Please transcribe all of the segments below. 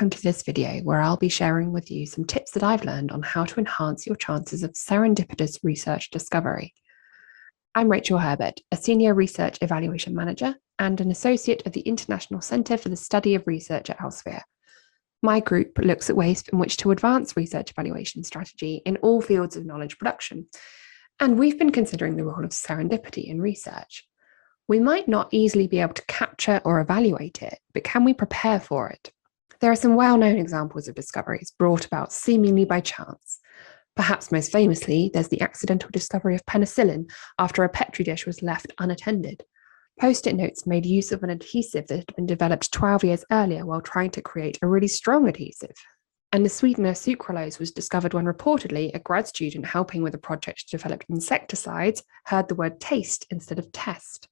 welcome to this video where I'll be sharing with you some tips that I've learned on how to enhance your chances of serendipitous research discovery. I'm Rachel Herbert, a Senior Research Evaluation Manager and an Associate of the International Centre for the Study of Research at Elsevier. My group looks at ways in which to advance research evaluation strategy in all fields of knowledge production, and we've been considering the role of serendipity in research. We might not easily be able to capture or evaluate it, but can we prepare for it? There are some well-known examples of discoveries brought about seemingly by chance. Perhaps most famously, there's the accidental discovery of penicillin after a petri dish was left unattended. Post-it notes made use of an adhesive that had been developed 12 years earlier while trying to create a really strong adhesive. And the sweetener sucralose was discovered when reportedly a grad student helping with a project to develop insecticides heard the word taste instead of test.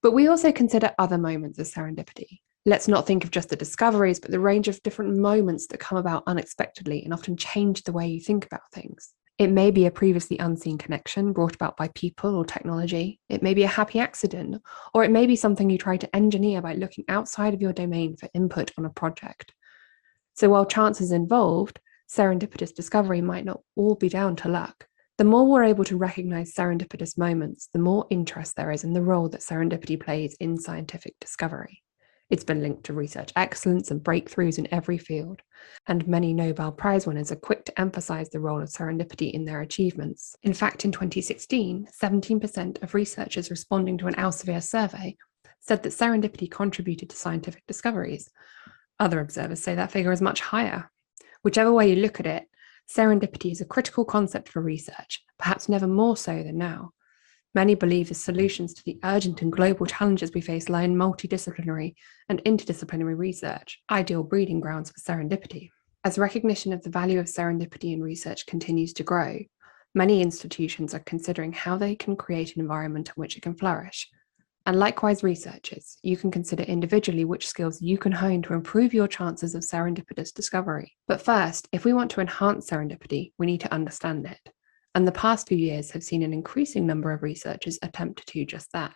But we also consider other moments of serendipity. Let's not think of just the discoveries, but the range of different moments that come about unexpectedly and often change the way you think about things. It may be a previously unseen connection brought about by people or technology. It may be a happy accident, or it may be something you try to engineer by looking outside of your domain for input on a project. So while chance is involved, serendipitous discovery might not all be down to luck. The more we're able to recognize serendipitous moments, the more interest there is in the role that serendipity plays in scientific discovery. It's been linked to research excellence and breakthroughs in every field, and many Nobel Prize winners are quick to emphasize the role of serendipity in their achievements. In fact, in 2016, 17% of researchers responding to an Elsevier survey said that serendipity contributed to scientific discoveries. Other observers say that figure is much higher. Whichever way you look at it, serendipity is a critical concept for research, perhaps never more so than now. Many believe the solutions to the urgent and global challenges we face lie in multidisciplinary and interdisciplinary research, ideal breeding grounds for serendipity. As recognition of the value of serendipity in research continues to grow, many institutions are considering how they can create an environment in which it can flourish. And likewise, researchers, you can consider individually which skills you can hone to improve your chances of serendipitous discovery. But first, if we want to enhance serendipity, we need to understand it. And the past few years have seen an increasing number of researchers attempt to do just that.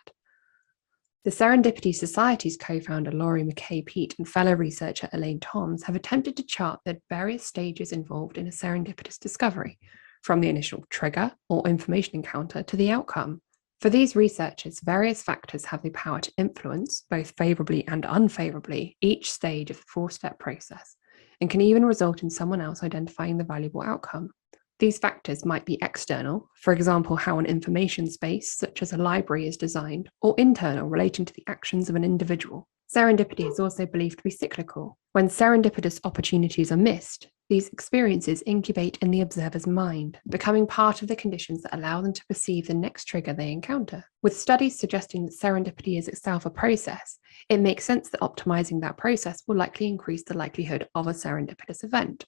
The Serendipity Society's co-founder Laurie McKay-Peat and fellow researcher Elaine Toms have attempted to chart the various stages involved in a serendipitous discovery, from the initial trigger or information encounter to the outcome. For these researchers, various factors have the power to influence, both favorably and unfavorably, each stage of the four-step process, and can even result in someone else identifying the valuable outcome. These factors might be external, for example, how an information space, such as a library, is designed, or internal, relating to the actions of an individual. Serendipity is also believed to be cyclical. When serendipitous opportunities are missed, these experiences incubate in the observer's mind, becoming part of the conditions that allow them to perceive the next trigger they encounter. With studies suggesting that serendipity is itself a process, it makes sense that optimizing that process will likely increase the likelihood of a serendipitous event.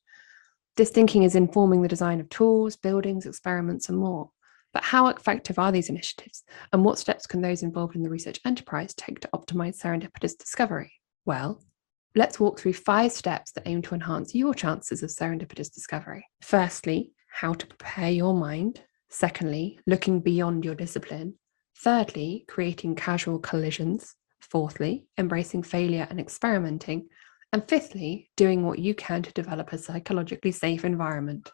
This thinking is informing the design of tools, buildings, experiments, and more. But how effective are these initiatives, and what steps can those involved in the research enterprise take to optimize serendipitous discovery? Well, let's walk through 5 steps that aim to enhance your chances of serendipitous discovery. Firstly, how to prepare your mind. Secondly, looking beyond your discipline. Thirdly, creating casual collisions. Fourthly, embracing failure and experimenting. And fifthly, doing what you can to develop a psychologically safe environment.